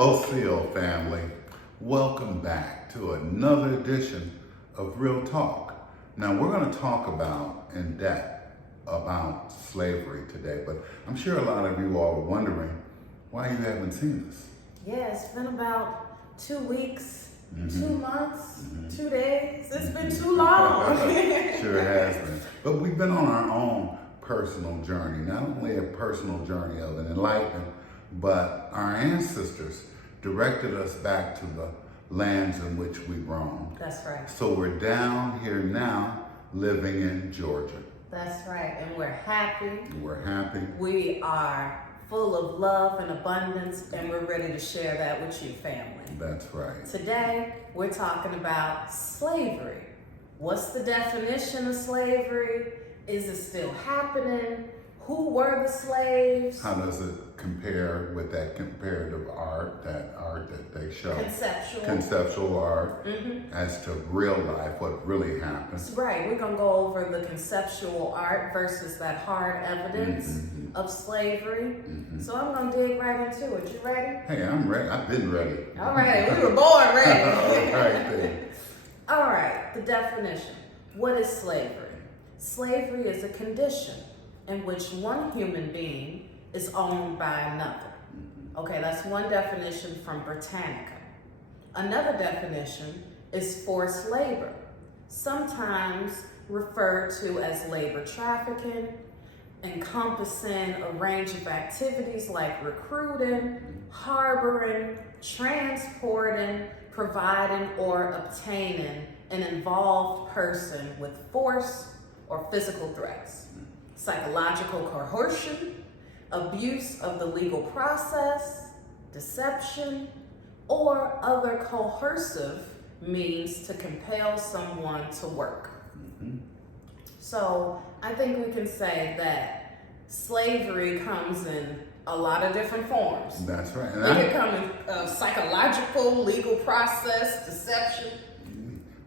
OCO family, welcome back to another edition of Real Talk. Now we're going to talk about in depth about slavery today, but I'm sure a lot of you all are wondering why you haven't seen us. Yeah, it's been about 2 weeks, 2 months, 2 days. It's been too long. Sure it has been. But we've been on our own personal journey, not only a personal journey of an enlightenment, but our ancestors directed us back to the lands in which we roamed. That's right. So we're down here now living in Georgia. That's right. And we're happy. We're happy. We are full of love and abundance, and we're ready to share that with you, family. That's right. Today, we're talking about slavery. What's the definition of slavery? Is it still happening? Who were the slaves? How does it compare with that comparative art, that they show? Conceptual art, as to real life, what really happens. Right, we're going to go over the conceptual art versus that hard evidence of slavery. So I'm going to dig right into it. You ready? Hey, I'm ready. I've been ready. All right, we were born ready. All right, then. All right, the definition. What is slavery? Slavery is a condition in which one human being is owned by another. Okay, that's one definition from Britannica. Another definition is forced labor, sometimes referred to as labor trafficking, encompassing a range of activities like recruiting, harboring, transporting, providing, or obtaining an involved person with force or physical threats, psychological coercion, abuse of the legal process, deception, or other coercive means to compel someone to work. So I think we can say that slavery comes in a lot of different forms. That's right. It can come in psychological, legal process, deception.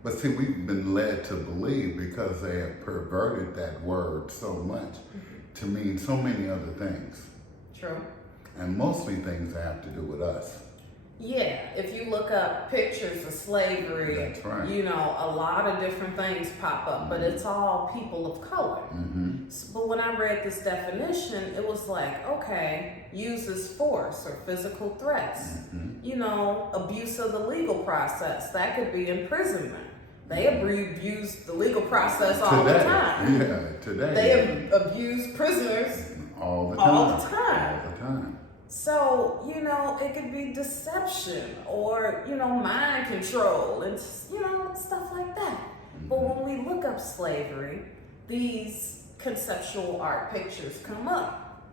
But see, we've been led to believe, because they have perverted that word so much, to mean so many other things. True. And mostly things that have to do with us. Yeah, if you look up pictures of slavery, that's right. You know, a lot of different things pop up, but it's all people of color. But when I read this definition, it was like, okay, uses force or physical threats. You know, abuse of the legal process. That could be imprisonment. They abuse the legal process all the time. Yeah, today. They abuse prisoners all the time. All the time. All the time. So, you know, it could be deception or, you know, mind control and, you know, stuff like that. But when we look up slavery, these conceptual art pictures come up,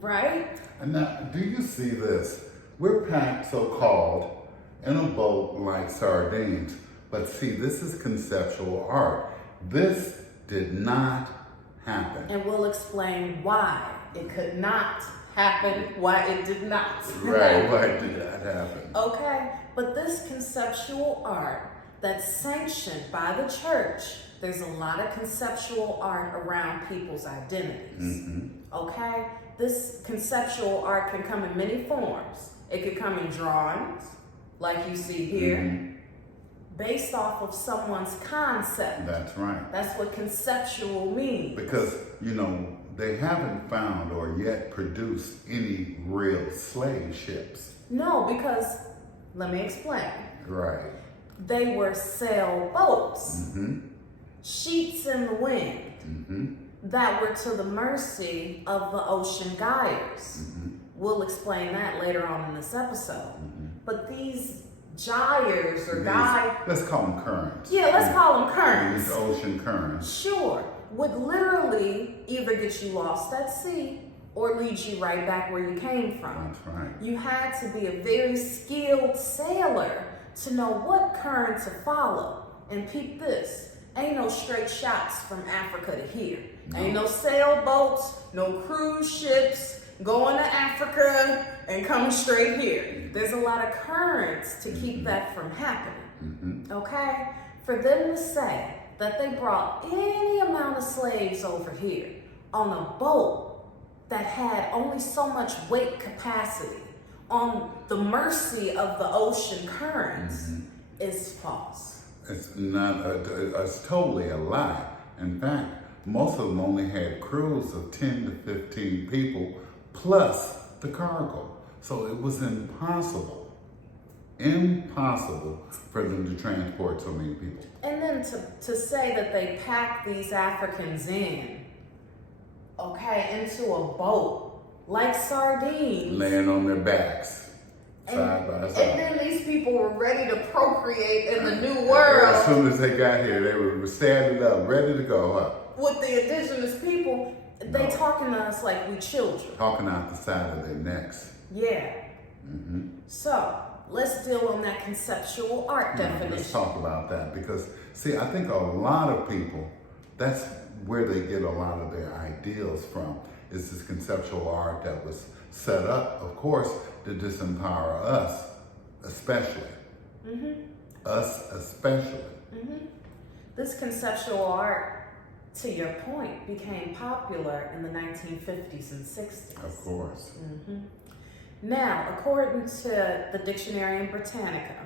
right? And now, do you see this? We're packed, so-called, in a boat like sardines. But see, this is conceptual art. This did not happen. And we'll explain why it could not happen, why it did not. Right, why did that happen? Okay, but this conceptual art that's sanctioned by the church, there's a lot of conceptual art around people's identities. Okay, this conceptual art can come in many forms. It could come in drawings, like you see here, based off of someone's concept. That's right. That's what conceptual means. Because, you know, they haven't found or yet produced any real slave ships. No, because, let me explain. Right. They were sailboats, sheets in the wind, that were to the mercy of the ocean gyres. We'll explain that later on in this episode. But these gyres or let's call them currents. Yeah, let's call them currents. These ocean currents. Sure. Would literally either get you lost at sea or lead you right back where you came from. That's right. You had to be a very skilled sailor to know what current to follow. And peep this, ain't no straight shots from Africa to here. No. Ain't no sailboats, no cruise ships going to Africa and coming straight here. There's a lot of currents to keep that from happening. Okay? For them to say that they brought any amount of slaves over here on a boat that had only so much weight capacity on the mercy of the ocean currents is false. It's not. It's totally a lie. In fact, most of them only had crews of 10 to 15 people plus the cargo. So it was impossible for them to transport so many people. And then to say that they packed these Africans in, okay, into a boat like sardines. Laying on their backs, side by side. And then these people were ready to procreate in the new world. As soon as they got here, they were standing up, ready to go, huh? With the indigenous people, they talking to us like we children. Talking out the side of their necks. Yeah. So, let's deal on that conceptual art definition. Let's talk about that because, see, I think a lot of people, that's where they get a lot of their ideals from, is this conceptual art that was set up, of course, to disempower us, especially. Us especially. This conceptual art, to your point, became popular in the 1950s and 60s. Of course. Now, according to the Dictionary in Britannica,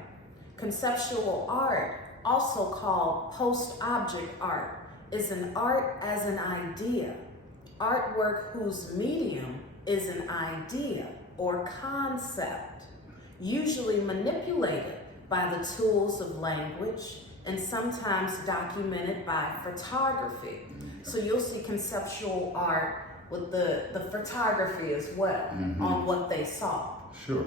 conceptual art, also called post-object art, is an art as an idea, artwork whose medium is an idea or concept, usually manipulated by the tools of language and sometimes documented by photography. So you'll see conceptual art with the photography as well on what they saw. Sure.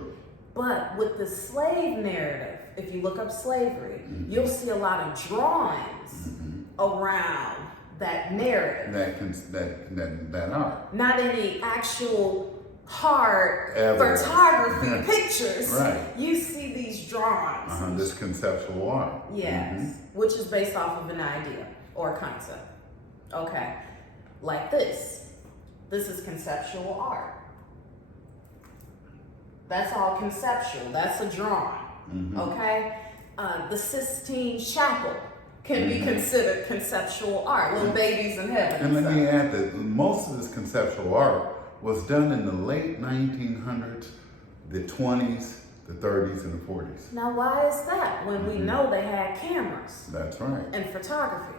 But with the slave narrative, if you look up slavery, you'll see a lot of drawings around that narrative. That art. Not any actual hard Evidence. photography pictures. Right. You see these drawings. This conceptual art. Yes, which is based off of an idea or a concept. Okay, like this. This is conceptual art. That's all conceptual. That's a drawing. Okay? The Sistine Chapel can be considered conceptual art. Little babies in heaven. And let me add that most of this conceptual art was done in the late 1900s, the 20s, the 30s, and the 40s. Now, why is that when we know they had cameras? That's right. And photography.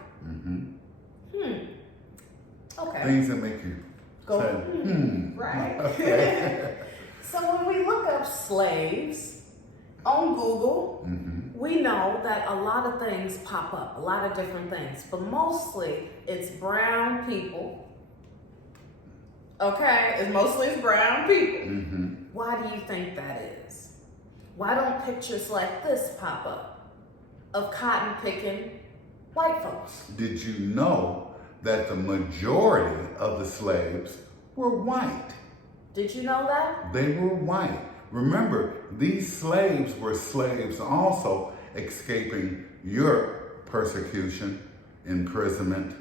Okay. Things that make you Go, say, right. Okay. So when we look up slaves on Google, we know that a lot of things pop up, a lot of different things, but mostly it's brown people. Okay, it's brown people. Why do you think that is? Why don't pictures like this pop up of cotton picking white folks? Did you know that the majority of the slaves were white? Did you know that? They were white. Remember, these slaves were slaves also escaping Europe, persecution, imprisonment,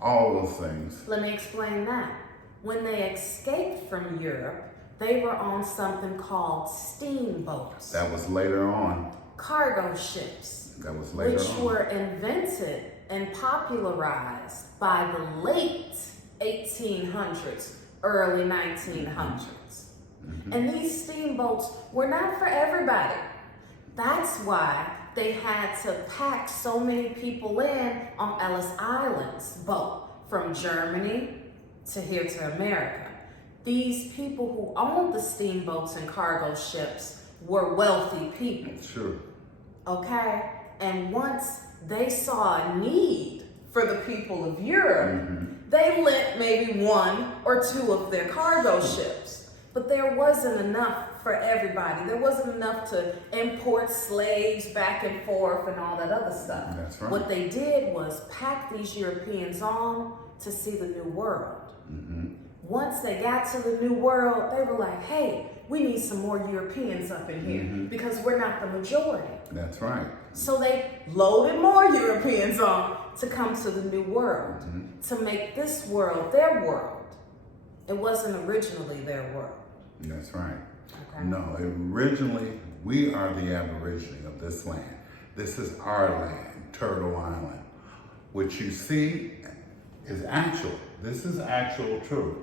all those things. Let me explain that. When they escaped from Europe, they were on something called steamboats. That was later on. Cargo ships. That was later which on. were invented and popularized by the late 1800s, early 1900s. And these steamboats were not for everybody. That's why they had to pack so many people in on Ellis Island's boat from Germany to here to America. These people who owned the steamboats and cargo ships were wealthy people. Sure. Okay? And once they saw a need for the people of Europe, they lent maybe one or two of their cargo ships. But there wasn't enough for everybody. There wasn't enough to import slaves back and forth and all that other stuff. That's right. What they did was pack these Europeans on to see the new world. Once they got to the new world, they were like, hey, we need some more Europeans up in here because we're not the majority. That's right. So they loaded more Europeans on to come to the new world, to make this world their world. It wasn't originally their world. That's right. Okay. No, originally, we are the Aborigine of this land. This is our land, Turtle Island. What you see is actual. This is actual truth.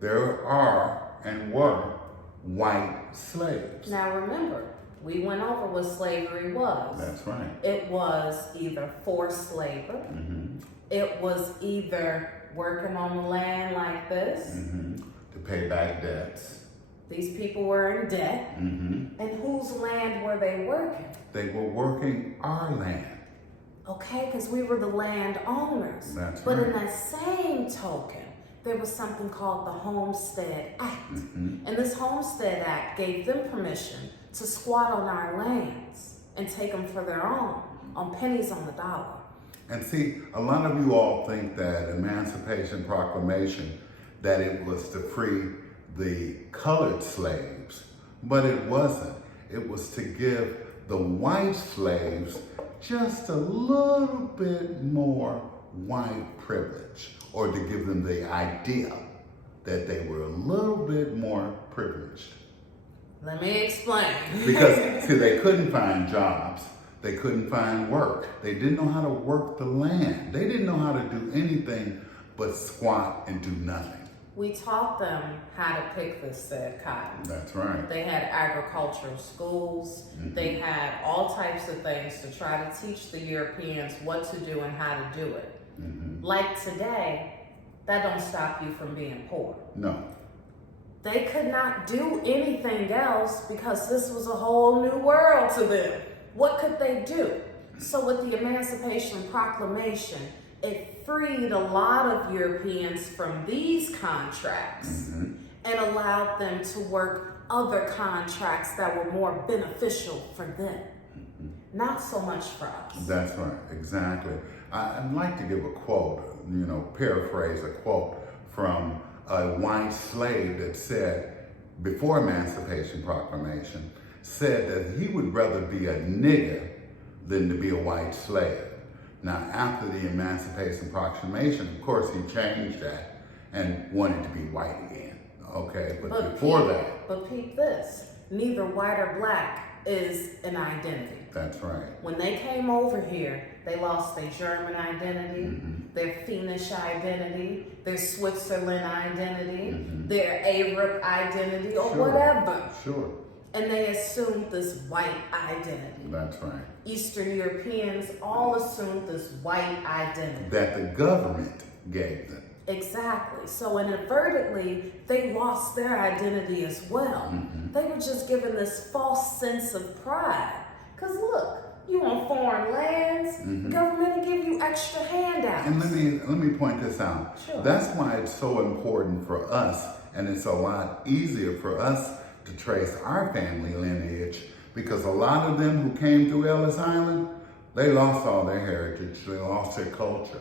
There are and were white slaves. Now remember, we went over what slavery was. That's right. It was either forced labor, it was either working on the land like this. To pay back debts. These people were in debt. And whose land were they working? They were working our land. Okay, because we were the landowners. That's but right. in that same token, there was something called the Homestead Act. And this Homestead Act gave them permission to squat on our lands and take them for their own, on pennies on the dollar. And see, a lot of you all think that Emancipation Proclamation, that it was to free the colored slaves, but it wasn't. It was to give the white slaves just a little bit more white privilege, or to give them the idea that they were a little bit more privileged. Let me explain. Because, see, they couldn't find jobs. They couldn't find work. They didn't know how to work the land. They didn't know how to do anything but squat and do nothing. We taught them how to pick this said cotton. That's right. They had agricultural schools. They had all types of things to try to teach the Europeans what to do and how to do it. Like today, that don't stop you from being poor. No. They could not do anything else because this was a whole new world to them. What could they do? So with the Emancipation Proclamation, it freed a lot of Europeans from these contracts and allowed them to work other contracts that were more beneficial for them. Not so much for us. That's right, exactly. I'd like to give a quote, paraphrase a quote from a white slave that said, before Emancipation Proclamation, said that he would rather be a nigger than to be a white slave. Now, after the Emancipation Proclamation, of course, he changed that and wanted to be white again. Okay, but before that. But peep this, neither white or black is an identity. That's right. When they came over here, they lost their German identity, their Finnish identity, their Switzerland identity, their Arab identity, or whatever. Sure. And they assumed this white identity. That's right. Eastern Europeans all assumed this white identity. That the government gave them. Exactly. So inadvertently, they lost their identity as well. They were just given this false sense of pride. Because look, you on foreign lands, the government will give you extra handouts. And let me point this out. Sure. That's why it's so important for us, and it's a lot easier for us to trace our family lineage, because a lot of them who came through Ellis Island, they lost all their heritage, they lost their culture.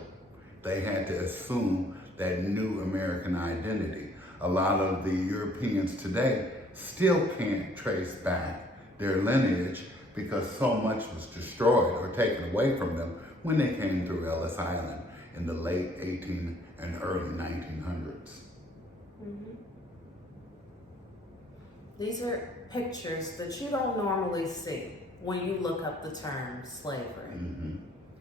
They had to assume that new American identity. A lot of the Europeans today still can't trace back their lineage because so much was destroyed or taken away from them when they came through Ellis Island in the late 18 and early 1900s. These are pictures that you don't normally see when you look up the term slavery.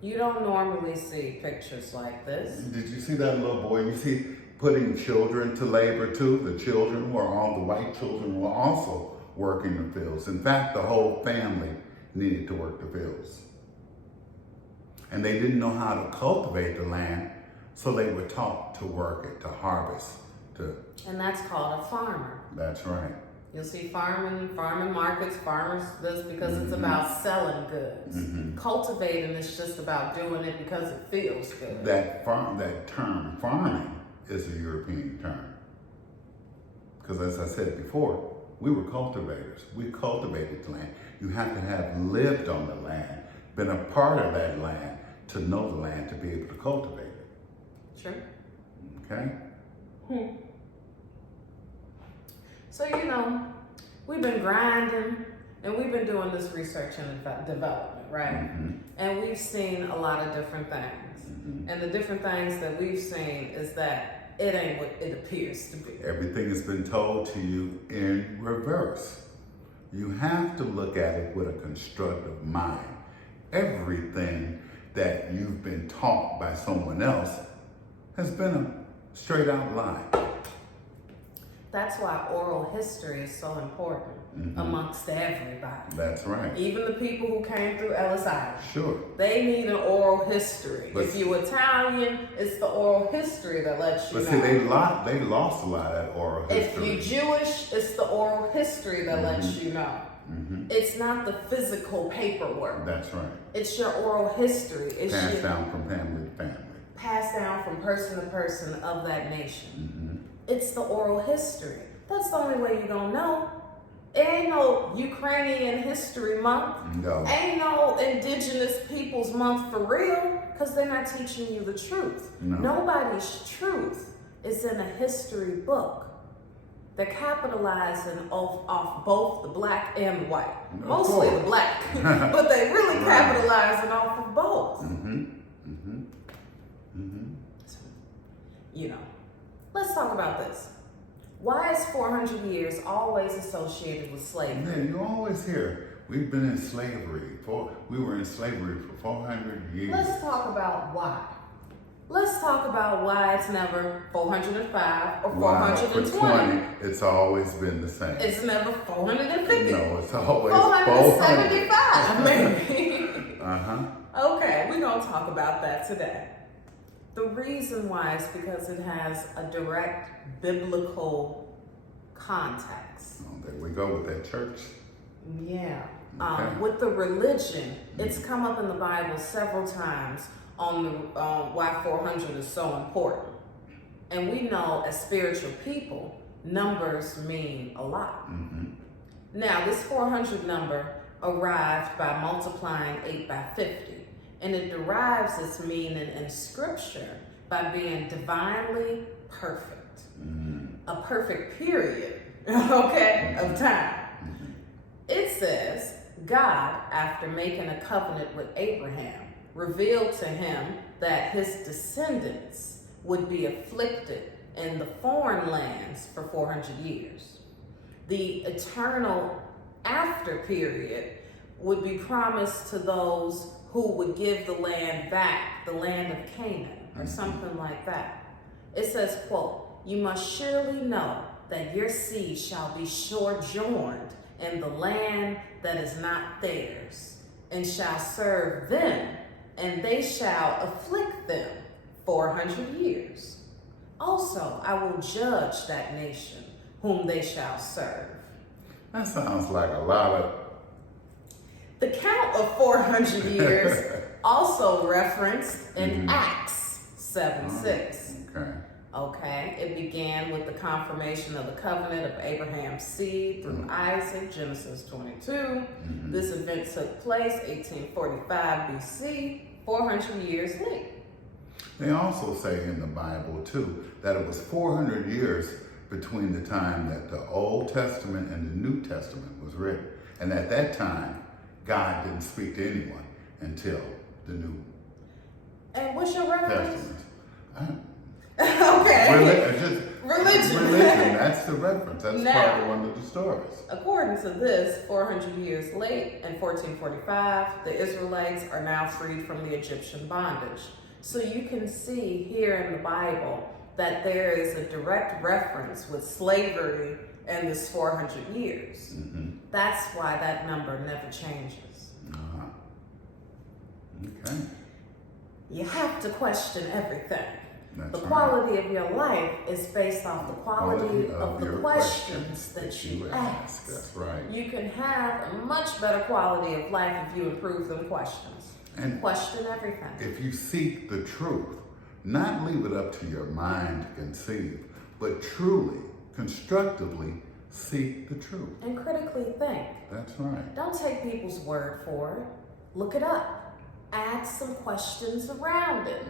You don't normally see pictures like this. Did you see that little boy? You see putting children to labor too? The children all the white children were also working the fields. In fact, the whole family needed to work the fields. And they didn't know how to cultivate the land, so they were taught to work it, to harvest. And that's called a farmer. That's right. You'll see farming markets, farmers this because it's about selling goods. Cultivating is just about doing it because it feels good. That term, farming, is a European term. Because as I said before, we were cultivators. We cultivated the land. You have to have lived on the land, been a part of that land to know the land, to be able to cultivate it. Sure. Okay? So, we've been grinding and we've been doing this research and development, right? And we've seen a lot of different things. And the different things that we've seen is that it ain't what it appears to be. Everything has been told to you in reverse. You have to look at it with a constructive mind. Everything that you've been taught by someone else has been a straight out lie. That's why oral history is so important amongst everybody. That's right. Even the people who came through Ellis Island. Sure. They need an oral history. But if you're Italian, it's the oral history that lets you know. But see, they lost a lot of that oral history. If you're Jewish, it's the oral history that lets you know. It's not the physical paperwork. That's right. It's your oral history. It's passed down from family to family. Passed down from person to person of that nation. It's the oral history. That's the only way you're gonna know. It ain't no Ukrainian History Month. No. Ain't no Indigenous Peoples Month for real, because they're not teaching you the truth. No. Nobody's truth is in a history book. They're capitalizing off both the black and the white. Of Mostly course. the black, but they really Right. capitalizing off of both. You know, let's talk about this. Why is 400 years always associated with slavery? Man, you always hear we've been in slavery. We were in slavery for 400 years. Let's talk about why. Let's talk about why it's never 405 or Wow, 420. for 20, it's always been the same. It's never 450. No, it's always 475 maybe. Okay, we're going to talk about that today. The reason why is because it has a direct biblical context. Oh, there we go with that church. Yeah. Okay. With the religion, it's come up in the Bible several times on why 400 is so important. And we know as spiritual people, numbers mean a lot. Now, this 400 number arrived by multiplying 8 by 50. And it derives its meaning in scripture by being divinely perfect. A perfect period, okay, of time. It says, God, after making a covenant with Abraham, revealed to him that his descendants would be afflicted in the foreign lands for 400 years. The eternal after period would be promised to those who would give the land back, the land of Canaan, or something like that. It says, quote, you must surely know that your seed shall be sojourned in the land that is not theirs, and shall serve them, and they shall afflict them 400 years. Also, I will judge that nation whom they shall serve. That sounds like a lot of... The count of 400 years also referenced in Acts 7:6. Okay, it began with the confirmation of the covenant of Abraham's seed through Isaac, Genesis 22. This event took place 1845 BC, 400 years late. They also say in the Bible, too, that it was 400 years between the time that the Old Testament and the New Testament was written. And at that time, God didn't speak to anyone until the New And what's your reference? Testament. Okay. Religion, that's the reference. That's Now, part of one of the stories. According to this, 400 years late, in 1445, the Israelites are now freed from the Egyptian bondage. So you can see here in the Bible that there is a direct reference with slavery and this 400 years. That's why that number never changes. Okay. You have to question everything. That's The right. quality of your life is based off the quality of the your questions that you ask. That's right. You can have a much better quality of life if you improve them questions. And question everything. if you seek the truth, not leave it up to your mind to conceive, but truly, constructively seek the truth. And critically think. That's right. Don't take people's word for it. Look it up. Ask some questions around it.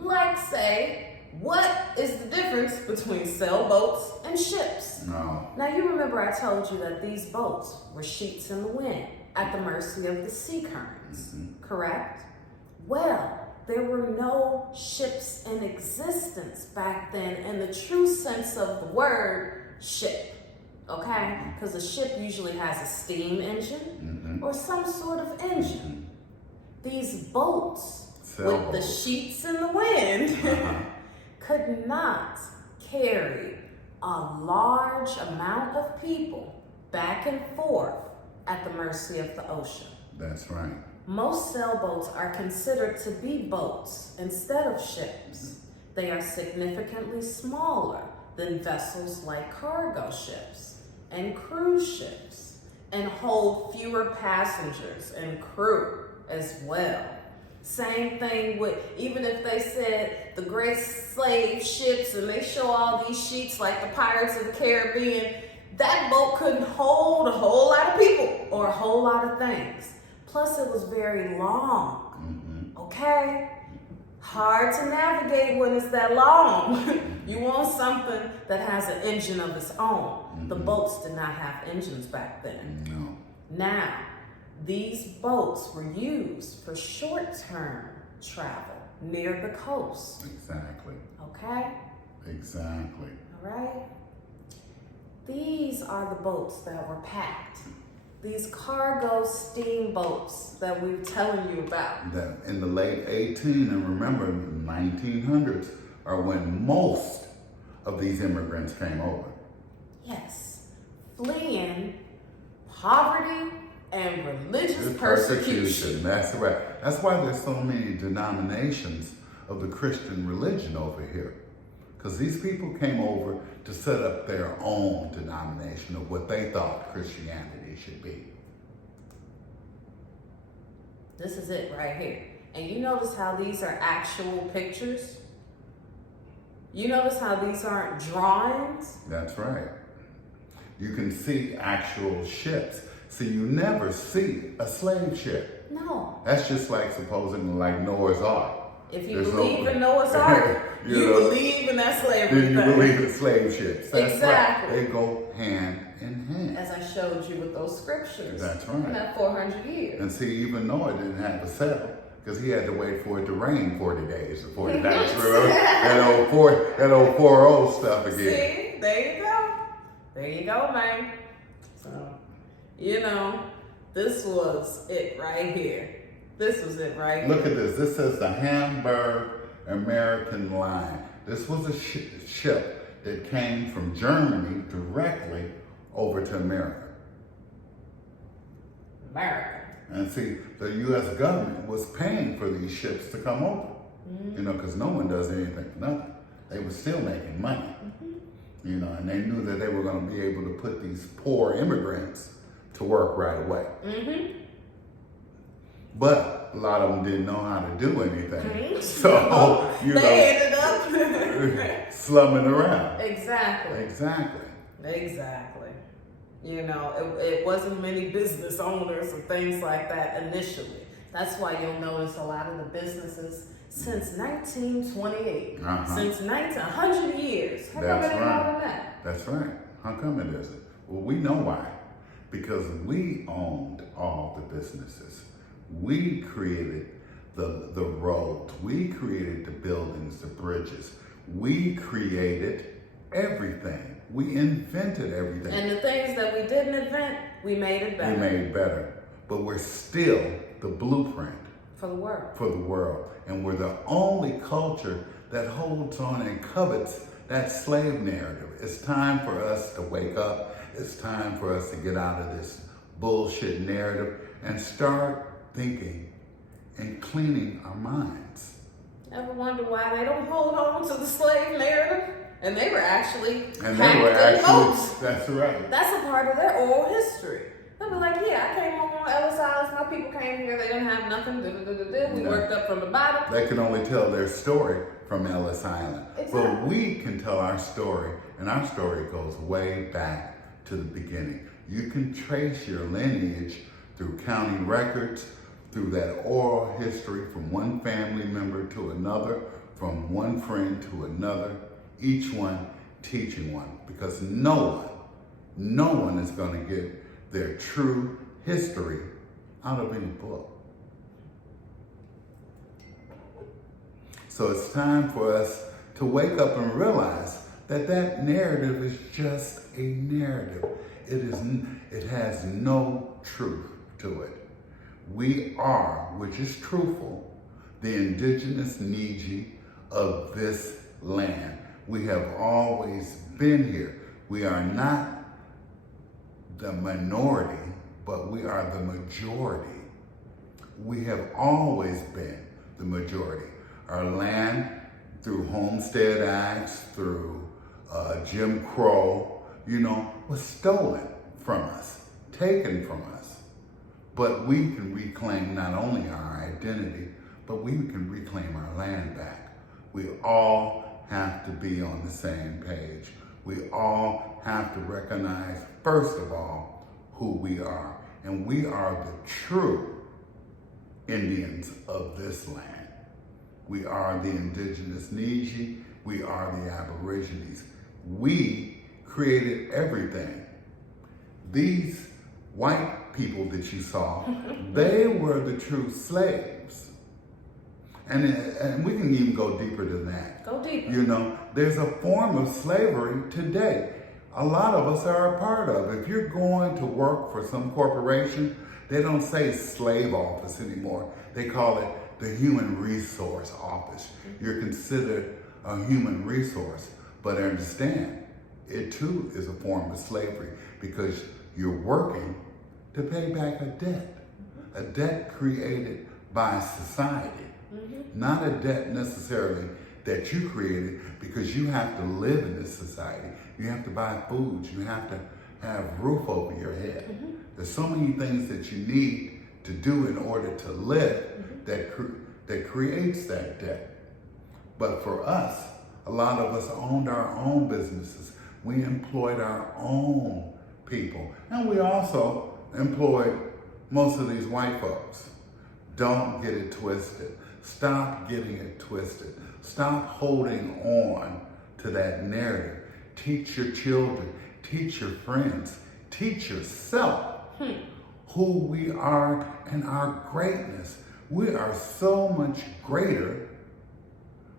Like, say, what is the difference between sailboats and ships? No. Now, you remember I told you that these boats were sheets in the wind at the mercy of the sea currents, correct? Well, there were no ships in existence back then in the true sense of the word ship, okay? Because a ship usually has a steam engine or some sort of engine. These boats with the sheets in the wind could not carry a large amount of people back and forth at the mercy of the ocean. That's right. Most sailboats are considered to be boats instead of ships. They are significantly smaller than vessels like cargo ships and cruise ships, and hold fewer passengers and crew as well. Same thing with, even if they said the great slave ships and they show all these sheets like the Pirates of the Caribbean, that boat couldn't hold a whole lot of people or a whole lot of things. Plus it was very long, okay? Hard to navigate when it's that long. You want something that has an engine of its own. The boats did not have engines back then. No. Now, these boats were used for short-term travel near the coast. Exactly. Okay? Exactly. All right? These are the boats that were packed. These cargo steamboats that we're telling you about. That in the late 18 and remember 1900s are when most of these immigrants came over. Yes. Fleeing poverty and religious persecution. That's right. That's why there's so many denominations of the Christian religion over here. Because these people came over to set up their own denomination of what they thought Christianity should be. This is it right here. And you notice how these are actual pictures? You notice how these aren't drawings? That's right. You can see actual ships. See, you never see a slave ship. No. That's just like supposing like Noah's Ark. If you believe in Noah's Ark, you believe in that slavery Then you thing. believe in slave ships. That's Exactly. right. They go hand in hand. As I showed you with those scriptures. That's right. In that 400 years. And see, even Noah didn't have a sail because he had to wait for it to rain 40 days or 40 nights. Remember that old 4-0 stuff again. See, there you go. There you go, man. So, you know, this was it right here. This was it right here. Look at this. This says the Hamburg American Line. This was a ship that came from Germany directly over to America. America. And see, the U.S. government was paying for these ships to come over. You know, because no one does anything for nothing. They were still making money. You know, and they knew that they were going to be able to put these poor immigrants to work right away. But a lot of them didn't know how to do anything. So, you know, they ended up slumming around. Exactly. Exactly. You know, it wasn't many business owners or things like that initially. That's why you'll notice a lot of the businesses since 1928, since 100 years. How come it ain't more than that? That's right. How come it isn't? Well, we know why. Because we owned all the businesses. We created the roads. We created the buildings, the bridges. We created everything. We invented everything. And the things that we didn't invent, we made it better. We made it better. But we're still the blueprint for the world. For the world. And we're the only culture that holds on and covets that slave narrative. It's time for us to wake up. It's time for us to get out of this bullshit narrative and start thinking and cleaning our minds. Ever wonder why they don't hold on to the slave narrative? And they were actually boats. That's right. That's a part of their oral history. They'll be like, yeah, I came over on Ellis Island, my people came here, they didn't have nothing, we worked up from the bottom. They can only tell their story from Ellis Island. Exactly. But we can tell our story, and our story goes way back to the beginning. You can trace your lineage through county records, through that oral history from one family member to another, from one friend to another, each one teaching one, because no one is going to get their true history out of any book. So it's time for us to wake up and realize that that narrative is just a narrative. It has no truth to it. We are, which is truthful, the indigenous Niji of this land. We have always been here. We are not the minority, but we are the majority. We have always been the majority. Our land, through Homestead Acts, through Jim Crow, was stolen from us, taken from us. But we can reclaim not only our identity, but we can reclaim our land back. We all have to be on the same page. We all have to recognize, first of all, who we are. And we are the true Indians of this land. We are the indigenous Niji. We are the Aborigines. We created everything. These white people that you saw, they were the true slaves. And we can even go deeper than that. Go deeper. There's a form of slavery today. A lot of us are a part of. If you're going to work for some corporation, they don't say slave office anymore. They call it the human resource office. You're considered a human resource. But understand, it too is a form of slavery because you're working to pay back a debt created by society, not a debt necessarily that you created because you have to live in this society. You have to buy food. You have to have roof over your head. There's so many things that you need to do in order to live that creates that debt. But for us, a lot of us owned our own businesses. We employed our own people. And we also employed most of these white folks. Don't get it twisted. Stop getting it twisted. Stop holding on to that narrative. Teach your children, teach your friends, teach yourself who we are and our greatness. We are so much greater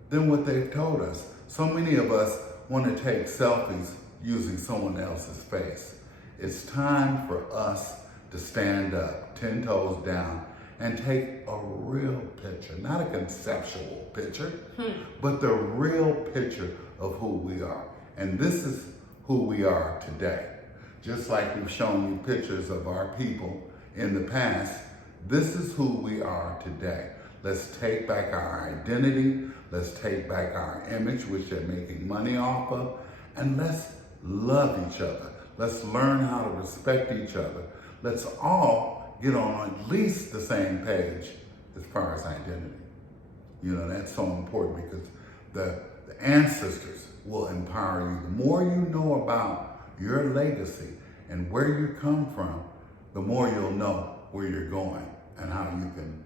than what they've told us. So many of us want to take selfies using someone else's face. It's time for us to stand up, 10 toes down, and take a real picture, not a conceptual picture, but the real picture of who we are. And this is who we are today. Just like we've shown you pictures of our people in the past, this is who we are today. Let's take back our identity. Let's take back our image, which they're making money off of. And let's love each other. Let's learn how to respect each other. Let's all get on at least the same page as far as identity. That's so important because the ancestors will empower you. The more you know about your legacy and where you come from, the more you'll know where you're going and how you can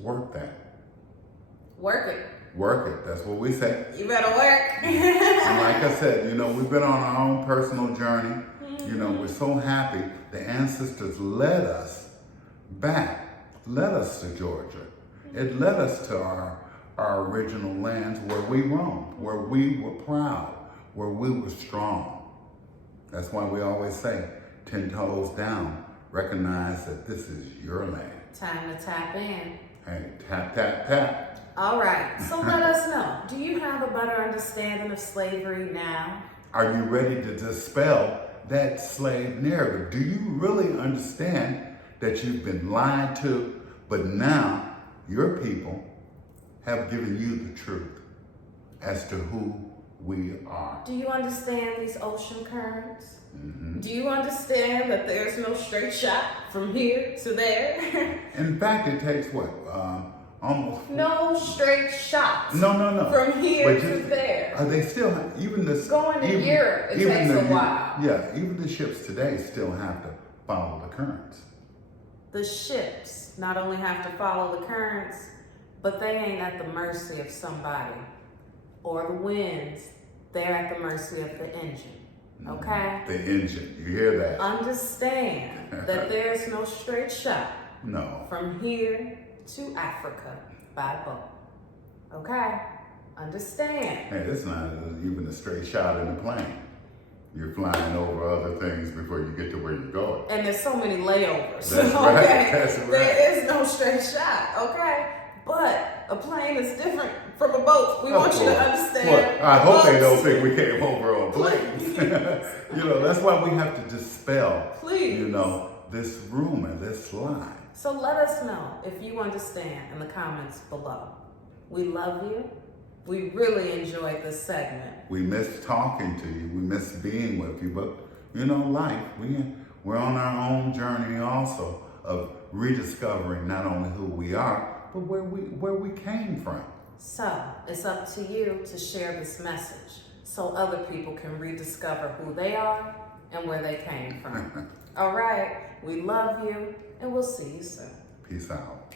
work that. Work it. Work it. That's what we say. You better work. And like I said, we've been on our own personal journey. We're so happy the ancestors led us back, led us to Georgia. It led us to our original lands where we roamed, where we were proud, where we were strong. That's why we always say, 10 toes down, recognize that this is your land. Time to tap in. Hey, tap, tap, tap. All right, so let us know. Do you have a better understanding of slavery now? Are you ready to dispel that slave narrative? Do you really understand that you've been lied to, but now your people have given you the truth as to who we are? Do you understand these ocean currents? Do you understand that there's no straight shot from here to there? In fact, it takes what? Almost. No straight shots. No. From here to there. They still have, even this. Going to Europe, it takes a while. Yeah, even the ships today still have to follow the currents. The ships not only have to follow the currents, but they ain't at the mercy of somebody or the winds. They're at the mercy of the engine. Okay? The engine. You hear that? Understand that there's no straight shot. No. From here to Africa by boat. Okay? Understand. Hey, that's not even a straight shot in the plane. You're flying over other things before you get to where you're going. And there's so many layovers. That's okay? right. That's right. There is no straight shot. Okay? But a plane is different from a boat. We want you to understand. Well, I hope they don't boats. think we came over on planes. You know, that's why we have to dispel, Please. you know, this rumor, this lie. So let us know if you understand in the comments below. We love you. We really enjoyed this segment. We miss talking to you. We miss being with you. But, you know, life, we're on our own journey also of rediscovering not only who we are, but where we came from. So it's up to you to share this message so other people can rediscover who they are and where they came from. All right. We love you, and we'll see you soon. Peace out.